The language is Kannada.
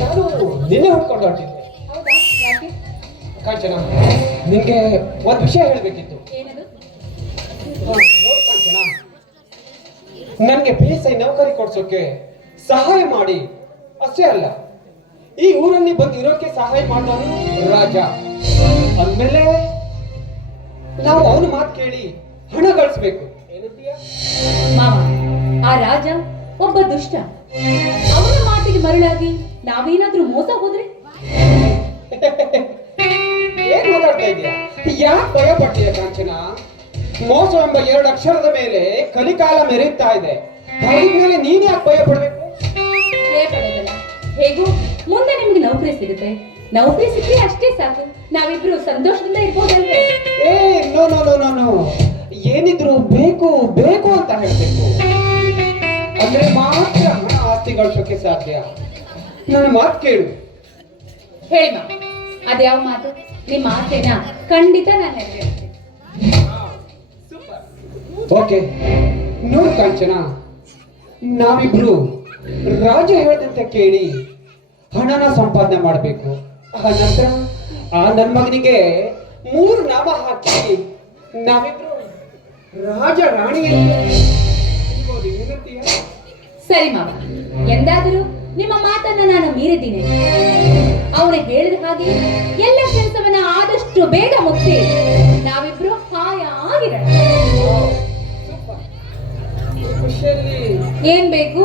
ನಾನು ನಿನ್ನೆ ಹುಡ್ಕೊಂಡು ಹೊರಟಿದ್ದೆ. ಹೌದಾ? ಯಾಕೆ? ಕಾಂಚನ, ನಿನ್ಗೆ ಒಂದ್ ವಿಷಯ ಹೇಳ್ಬೇಕಿತ್ತು. ಏನದು? ನೋಡ್ ಕಾಂಚನ, ನನ್ಗೆ PSI ನೌಕರಿ ಕೊಡ್ಸೋಕೆ ಸಹಾಯ ಮಾಡಿ ಅಷ್ಟೇ ಅಲ್ಲ, ಈ ಊರಲ್ಲಿ ಬಂದು ಇರೋಕೆ ಸಹಾಯ ಮಾಡಿದವನು ರಾಜ. ಅಂದ್ಮೇಲೆ ನಾವು ಅವನ ಮಾತು ಕೇಳಿ ಹಣ ಗಳಿಸ್ಬೇಕು. ಏನಂತೀಯ ಮಾವ, ಆ ರಾಜ ಒಬ್ಬ ದುಷ್ಟ. ಅವನ ಮಾತಿಗೆ ಮರಳಾಗಿ ನಾವೇನಾದ್ರೂ ಮೋಸ ಹೋದ್ರೆ? ಏನ್ ಮಾತಾಡ್ತಾ ಇದೀಯ? ಯಾಕೆ ಭಯ ಪಡ್ತೀಯ ಕಾಂಚನ? ಮೋಸ ಎಂಬ 2 ಅಕ್ಷರದ ಮೇಲೆ ಕಲಿಕಾಲ ಮೆರೀತಾ ಇದೆ. ಮೇಲೆ ನೀನ್ ಯಾಕೆ ಭಯ ಪಡ್ಬೇಕು? ಭಯ ಪಡೋದಲ್ಲ, ಹೇಗೂ ಮುಂದೆ ನಿಮ್ಗೆ ನೌಕರಿ ಸಿಗುತ್ತೆ. ನೌಕರಿ ಸಿಕ್ಕಿ ಅಷ್ಟೇ ಸಾಕು, ನಾವಿಬ್ರು ಸಂತೋಷದಿಂದ ಇರ್ಬೋದಲ್ವೇ? ಏ no no no no no, ಏನಿದ್ರು ಬೇಕು ಬೇಕು ಅಂತ ಹೇಳ್ಬೇಕು. ಅಂದ್ರೆ ಮಾತ್ರ ಹಣ ಆಸ್ತಿ ಗಳಿಸೋಕೆ ಸಾಧ್ಯ. ನನ್ನ ಮಾತು ಕೇಳು. ಹೇಳಿ ಮಾವ, ಅದ್ಯಾವ ಮಾತು? ನಿಮ್ಮ ಆಸೆನ ಖಂಡಿತ ನಾನು ನೆರವೇರಿಸ್ತೀನಿ. ಓಕೆ, ನೋಡು ಕಾಂಚನ, ನಾವಿಬ್ರು ರಾಜ ಹೇಳ್ದಂತೆ ಕೇಳಿ ಹಣನ ಸಂಪಾದನೆ ಮಾಡಬೇಕು. ಆ ನಂತರ ಆ ನನ್ನ ಮಗನಿಗೆ 3 ನಾಮ ಹಾಕಿ ನಾವಿಬ್ರು ರಾಜ ರಾಣಿ ಸರಿ ಮಾವ, ಎಂದಾದರೂ ನಿಮ್ಮ ಮಾತನ್ನ ನಾನು ಮೀರಿದ್ದೀನಿ. ಅವನು ಹೇಳಿದ ಹಾಗೆ ಎಲ್ಲ ಕೆಲಸವನ್ನ ಆದಷ್ಟು ಬೇಗ ಮುಗಿಸಿ ನಾವಿಬ್ರು ಹಾಯಾಗಿರೋಣ. ಖುಷಿಯಲ್ಲಿ ಏನ್ ಬೇಕು?